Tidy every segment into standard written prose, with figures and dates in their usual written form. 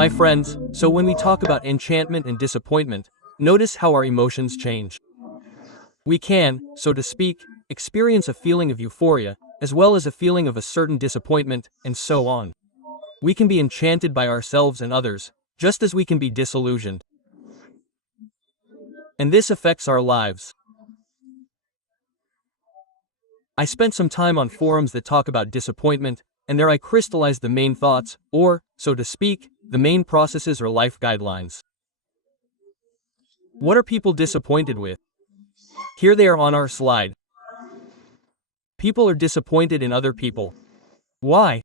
My friends, so when we talk about enchantment and disappointment, notice how our emotions change. We can, so to speak, experience a feeling of euphoria, as well as a feeling of a certain disappointment, and so on. We can be enchanted by ourselves and others, just as we can be disillusioned. And this affects our lives. I spent some time on forums that talk about disappointment, and there I crystallized the main thoughts, or, so to speak, the main processes or life guidelines. What are people disappointed with? Here they are on our slide. People are disappointed in other people. Why?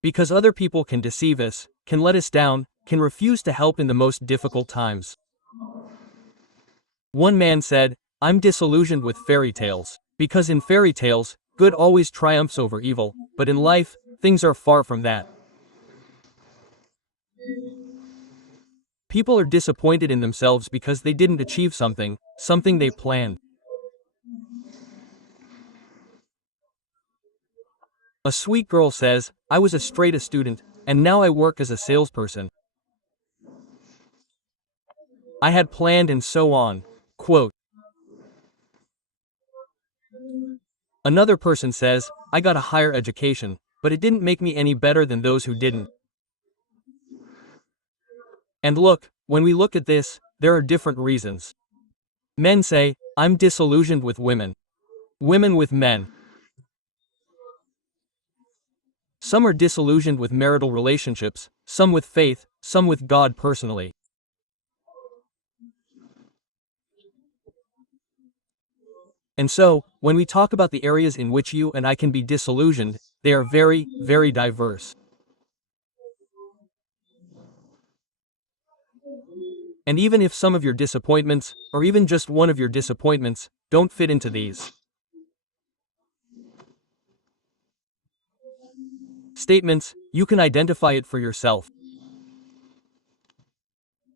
Because other people can deceive us, can let us down, can refuse to help in the most difficult times. One man said, "I'm disillusioned with fairy tales, because in fairy tales, good always triumphs over evil, but in life, things are far from that." People are disappointed in themselves because they didn't achieve something they planned. A sweet girl says, "I was a straight A student, and now I work as a salesperson. I had planned and so on." Quote. Another person says, "I got a higher education, but it didn't make me any better than those who didn't." And look, when we look at this, there are different reasons. Men say, "I'm disillusioned with women." Women with men. Some are disillusioned with marital relationships, some with faith, some with God personally. And so, when we talk about the areas in which you and I can be disillusioned, they are very, very diverse. And even if some of your disappointments, or even just one of your disappointments, don't fit into these statements, you can identify it for yourself.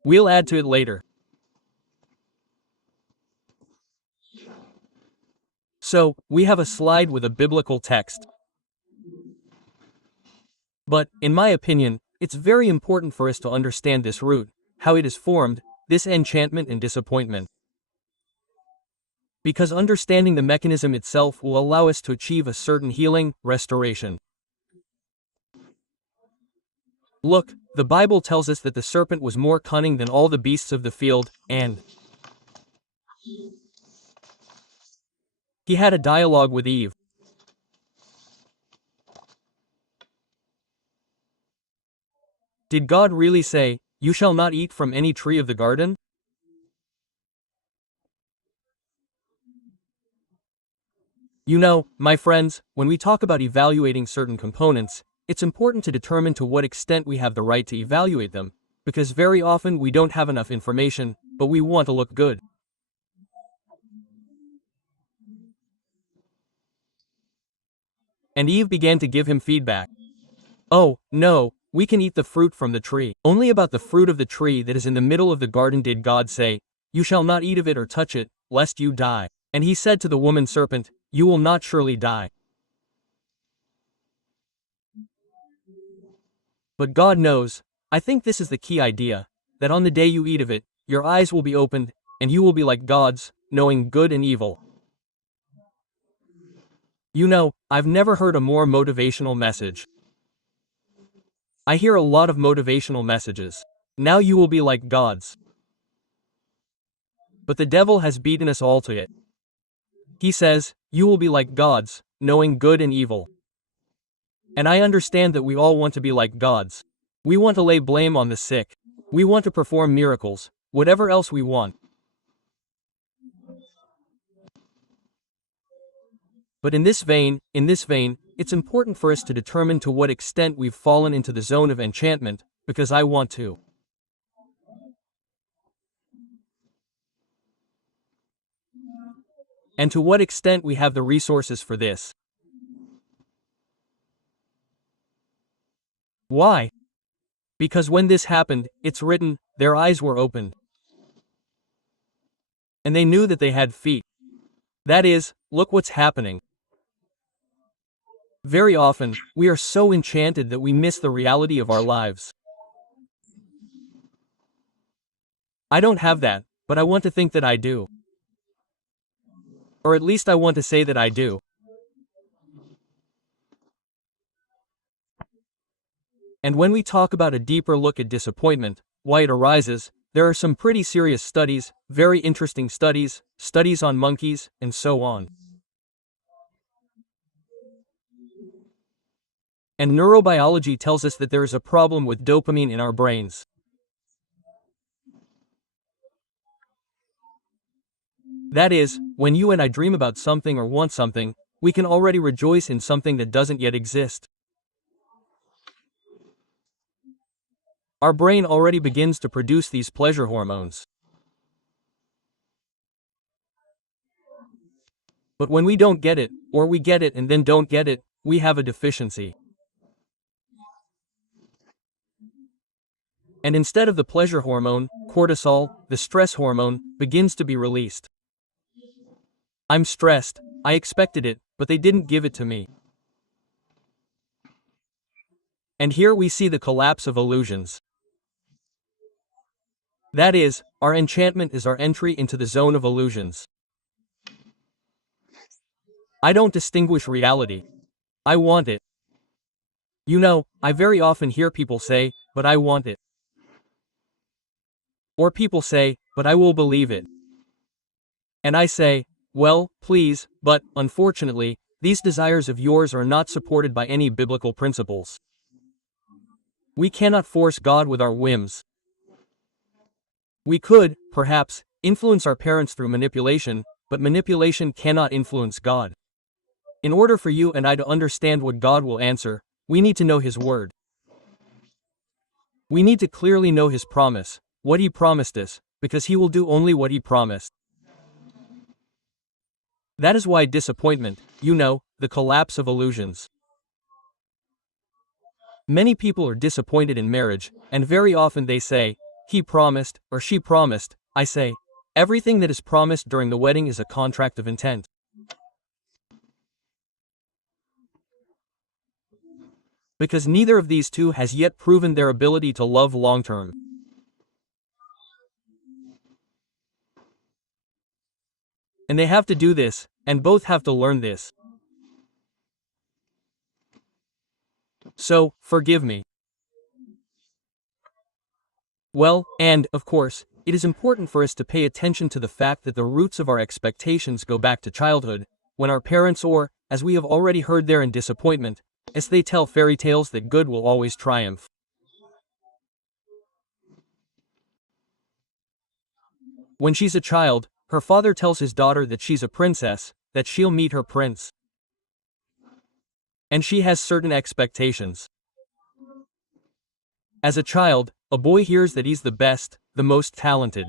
We'll add to it later. So, we have a slide with a biblical text. But, in my opinion, it's very important for us to understand this root, how it is formed, this enchantment and disappointment. Because understanding the mechanism itself will allow us to achieve a certain healing, restoration. Look, the Bible tells us that the serpent was more cunning than all the beasts of the field, and he had a dialogue with Eve. Did God really say, "You shall not eat from any tree of the garden"? You know, my friends, when we talk about evaluating certain components, it's important to determine to what extent we have the right to evaluate them, because very often we don't have enough information, but we want to look good. And Eve began to give him feedback. "Oh, no, we can eat the fruit from the tree. Only about the fruit of the tree that is in the middle of the garden did God say, 'You shall not eat of it or touch it, lest you die.' And he said to the woman serpent, 'You will not surely die.' But God knows, I think this is the key idea, that on the day you eat of it, your eyes will be opened, and you will be like gods, knowing good and evil." You know, I've never heard a more motivational message. I hear a lot of motivational messages. Now you will be like gods. But the devil has beaten us all to it. He says, "You will be like gods, knowing good and evil." And I understand that we all want to be like gods. We want to lay blame on the sick. We want to perform miracles, whatever else we want. But in this vein, it's important for us to determine to what extent we've fallen into the zone of enchantment, because I want to. And to what extent we have the resources for this. Why? Because when this happened, it's written, their eyes were opened. And they knew that they had feet. That is, look what's happening. Very often, we are so enchanted that we miss the reality of our lives. I don't have that, but I want to think that I do. Or at least I want to say that I do. And when we talk about a deeper look at disappointment, why it arises, there are some pretty serious studies, very interesting studies, studies on monkeys, and so on. And neurobiology tells us that there is a problem with dopamine in our brains. That is, when you and I dream about something or want something, we can already rejoice in something that doesn't yet exist. Our brain already begins to produce these pleasure hormones. But when we don't get it, or we get it and then don't get it, we have a deficiency. And instead of the pleasure hormone, cortisol, the stress hormone, begins to be released. I'm stressed, I expected it, but they didn't give it to me. And here we see the collapse of illusions. That is, our enchantment is our entry into the zone of illusions. I don't distinguish reality. I want it. You know, I very often hear people say, but I want it. Or people say, but I will believe it. And I say, well, please, but, unfortunately, these desires of yours are not supported by any biblical principles. We cannot force God with our whims. We could, perhaps, influence our parents through manipulation, but manipulation cannot influence God. In order for you and I to understand what God will answer, we need to know His Word. We need to clearly know His promise, what He promised us, because He will do only what He promised. That is why disappointment, you know, the collapse of illusions. Many people are disappointed in marriage, and very often they say, he promised, or she promised. I say, everything that is promised during the wedding is a contract of intent. Because neither of these two has yet proven their ability to love long-term. And they have to do this, and both have to learn this. So, forgive me. Well, and, of course, it is important for us to pay attention to the fact that the roots of our expectations go back to childhood, when our parents or, as we have already heard there in disappointment, as they tell fairy tales that good will always triumph. When she's a child, her father tells his daughter that she's a princess, that she'll meet her prince. And she has certain expectations. As a child, a boy hears that he's the best, the most talented.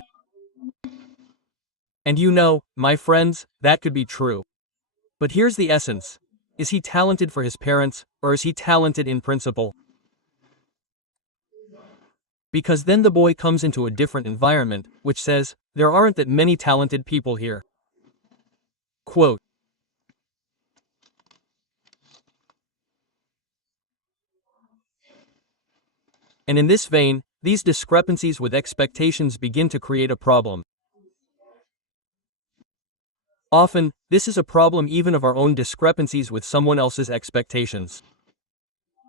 And you know, my friends, that could be true. But here's the essence. Is he talented for his parents, or is he talented in principle? Because then the boy comes into a different environment, which says, there aren't that many talented people here. Quote. And in this vein, these discrepancies with expectations begin to create a problem. Often, this is a problem even of our own discrepancies with someone else's expectations.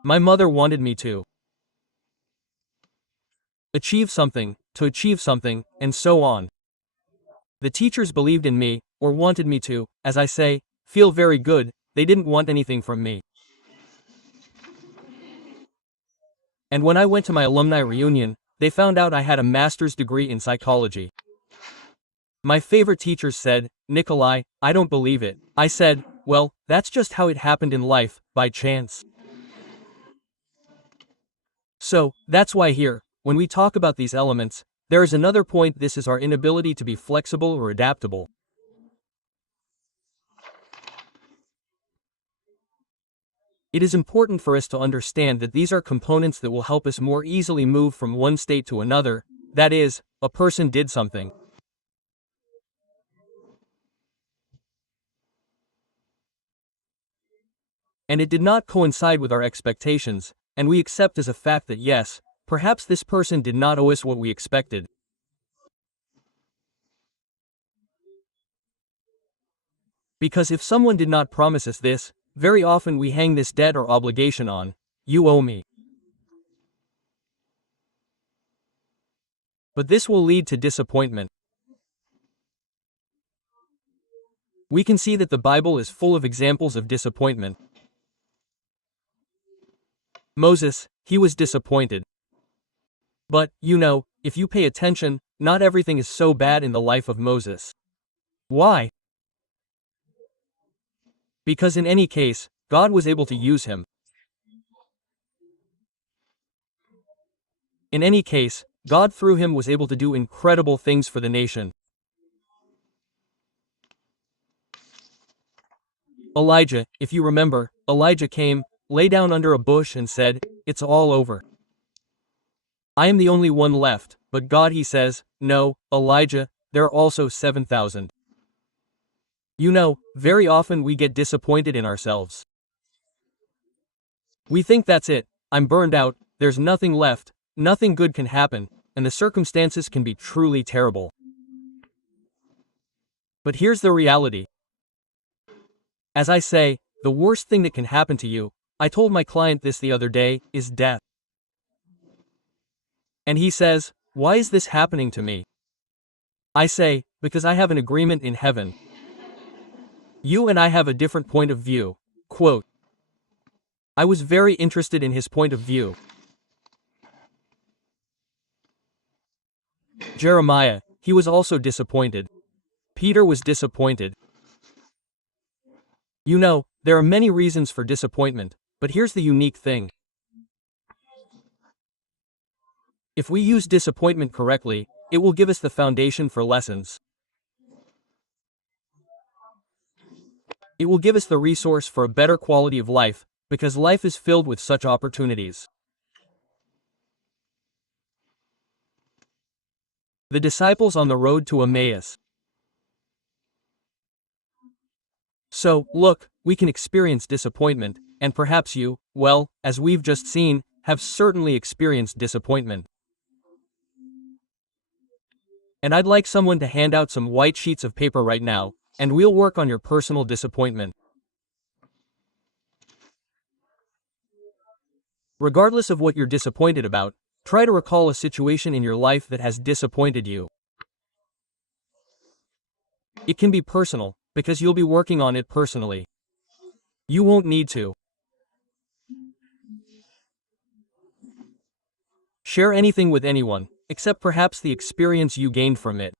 My mother wanted me to achieve something, and so on. The teachers believed in me, or wanted me to, as I say, feel very good. They didn't want anything from me. And when I went to my alumni reunion, they found out I had a master's degree in psychology. My favorite teachers said, Nikolai, I don't believe it. I said, well, that's just how it happened in life, by chance. So, that's why here, when we talk about these elements, there is another point. This is our inability to be flexible or adaptable. It is important for us to understand that these are components that will help us more easily move from one state to another. That is, a person did something. And it did not coincide with our expectations, and we accept as a fact that yes, perhaps this person did not owe us what we expected. Because if someone did not promise us this, very often we hang this debt or obligation on, you owe me. But this will lead to disappointment. We can see that the Bible is full of examples of disappointment. Moses, he was disappointed. But, if you pay attention, not everything is so bad in the life of Moses. Why? Because in any case, God was able to use him. In any case, God through him was able to do incredible things for the nation. Elijah, if you remember, Elijah came, lay down under a bush and said, "It's all over. I am the only one left," but God he says, "No, Elijah, there are also 7,000. Very often we get disappointed in ourselves. We think that's it, I'm burned out, there's nothing left, nothing good can happen, and the circumstances can be truly terrible. But here's the reality. As I say, the worst thing that can happen to you, I told my client this the other day, is death. And he says, "Why is this happening to me?" I say, "Because I have an agreement in heaven. You and I have a different point of view." Quote. I was very interested in his point of view. Jeremiah, he was also disappointed. Peter was disappointed. There are many reasons for disappointment, but here's the unique thing. If we use disappointment correctly, it will give us the foundation for lessons. It will give us the resource for a better quality of life, because life is filled with such opportunities. The disciples on the road to Emmaus. So, look, we can experience disappointment, and perhaps you, well, as we've just seen, have certainly experienced disappointment. And I'd like someone to hand out some white sheets of paper right now, and we'll work on your personal disappointment. Regardless of what you're disappointed about, try to recall a situation in your life that has disappointed you. It can be personal, because you'll be working on it personally. You won't need to share anything with anyone, except perhaps the experience you gained from it.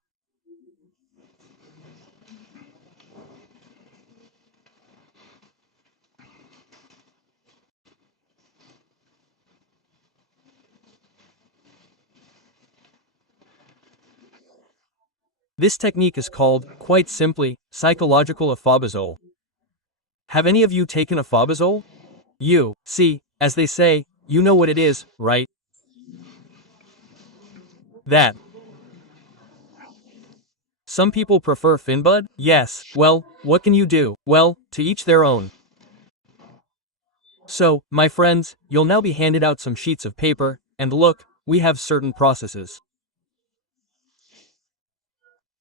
This technique is called, quite simply, psychological afobazole. Have any of you taken afobazole? You, see, as they say, you know what it is, right? That. Some people prefer Finbud? Yes, well, what can you do? Well, to each their own. So, my friends, you'll now be handed out some sheets of paper, and look, we have certain processes.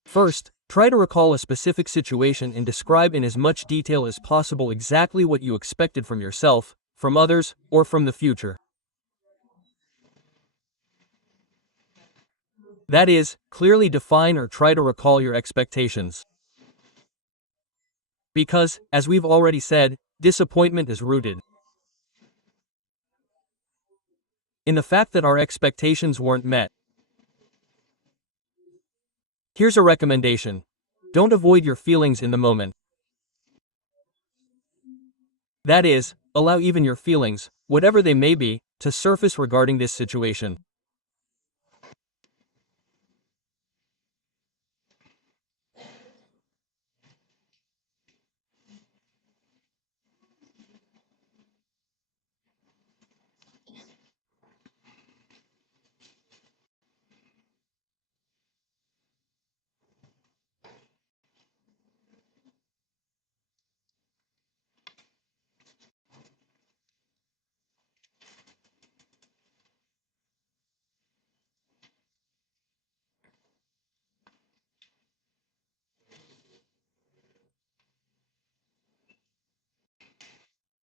First, try to recall a specific situation and describe in as much detail as possible exactly what you expected from yourself, from others, or from the future. That is, clearly define or try to recall your expectations. Because, as we've already said, disappointment is rooted in the fact that our expectations weren't met. Here's a recommendation. Don't avoid your feelings in the moment. That is, allow even your feelings, whatever they may be, to surface regarding this situation.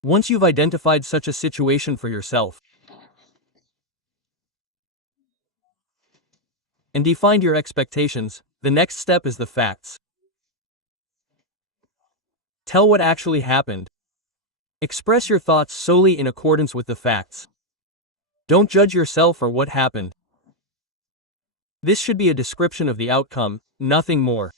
Once you've identified such a situation for yourself and defined your expectations, the next step is the facts. Tell what actually happened. Express your thoughts solely in accordance with the facts. Don't judge yourself or what happened. This should be a description of the outcome, nothing more.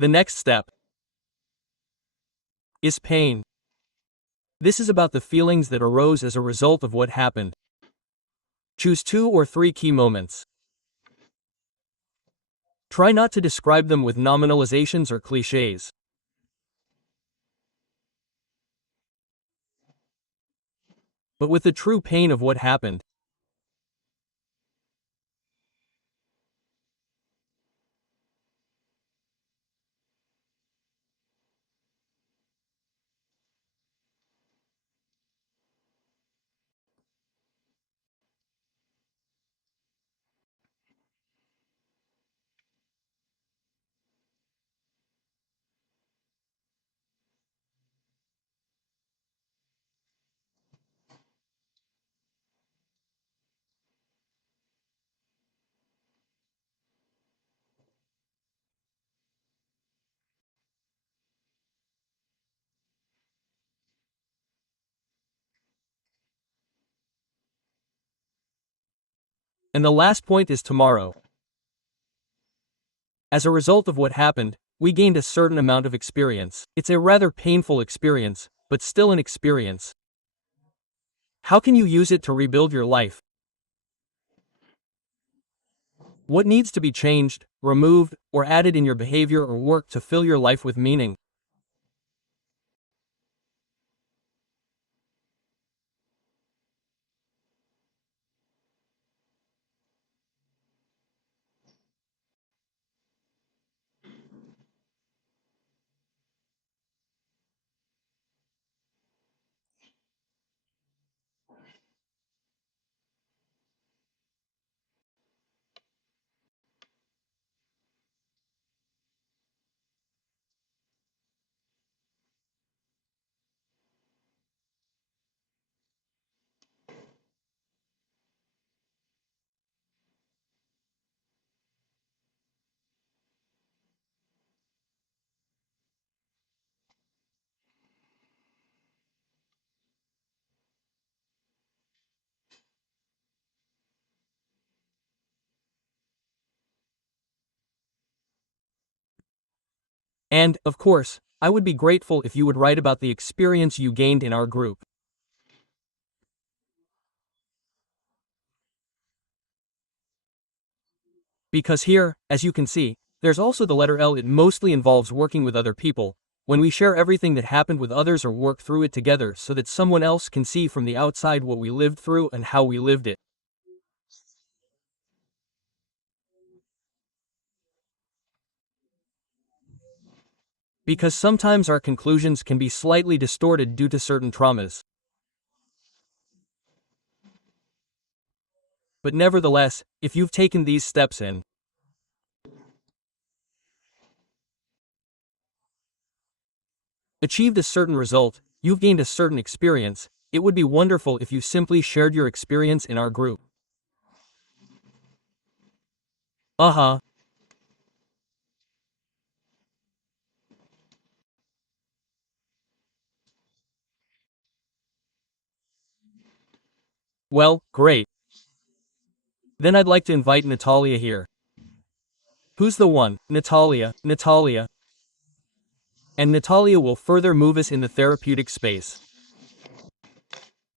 The next step is pain. This is about the feelings that arose as a result of what happened. Choose 2 or 3 key moments. Try not to describe them with nominalizations or cliches, but with the true pain of what happened. And the last point is tomorrow. As a result of what happened, we gained a certain amount of experience. It's a rather painful experience, but still an experience. How can you use it to rebuild your life? What needs to be changed, removed, or added in your behavior or work to fill your life with meaning? And, of course, I would be grateful if you would write about the experience you gained in our group. Because here, as you can see, there's also the letter L. It mostly involves working with other people, when we share everything that happened with others or work through it together so that someone else can see from the outside what we lived through and how we lived it. Because sometimes our conclusions can be slightly distorted due to certain traumas. But nevertheless, if you've taken these steps and achieved a certain result, you've gained a certain experience, it would be wonderful if you simply shared your experience in our group. Uh-huh. Well, great. Then I'd like to invite Natalia here. Who's the one? Natalia, Natalia. And Natalia will further move us in the therapeutic space.